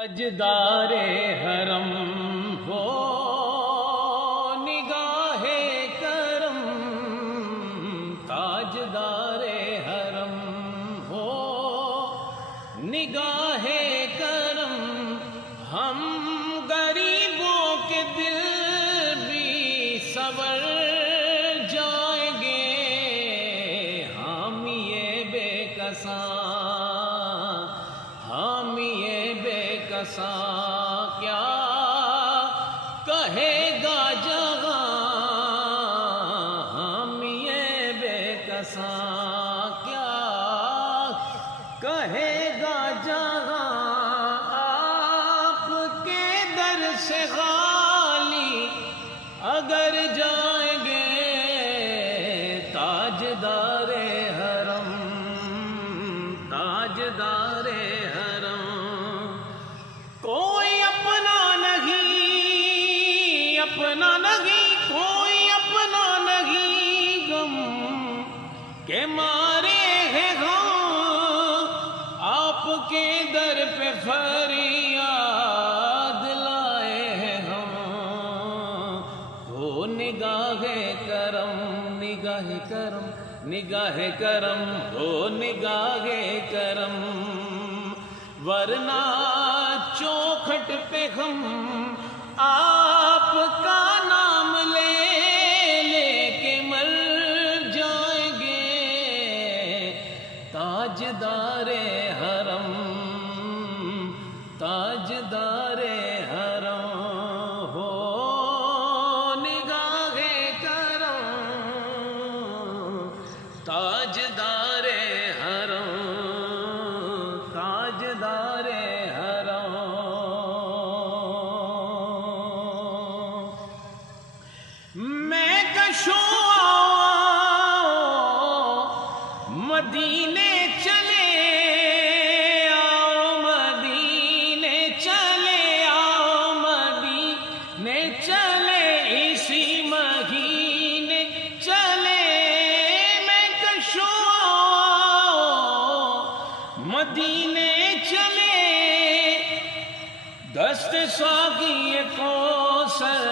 تاجدار حرم ہو نگاہ کرم، تاجدار حرم ہو نگاہ کرم، ہم غریبوں کے دل بھی سنور جائیں گے، حامی بے کساں کیا کہے گا جہاں، حامی بے کساں کیا کہے گا جہاں، آپ کے در سے خالی اگر جائیں گے، تاجدار حرم تاجدار حرم، کوئی اپنا نہیں کوئی اپنا نہیں، غم کے مارے ہیں ہم، آپ کے در پہ فریاد لائے ہیں ہم، ہو نگاہ کرم نگاہ کرم نگاہ کرم، ہو نگاہ کرم، ورنہ چوکھٹ پہ ہم آپ کا نام لے لے کے مر جائیں گے، تاجدار حرم تاجدار حرم، ہو نگاہ کرم، تاجدار حرم تاجدار حرم، میں کشوں مدینے چلے آؤ، مدینے چلے آؤ، مدینے چلے اسی مہینے چلے، میں کشوں مدینے چلے، دست ساقی کوثر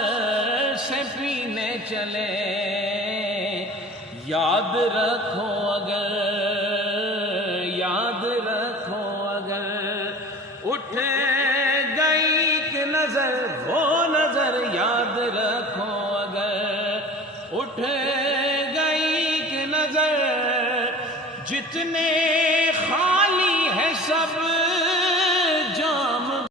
سے پینے چلے، یاد رکھو اگر اٹھ گئی ایک نظر، وہ نظر یاد رکھو اگر اٹھ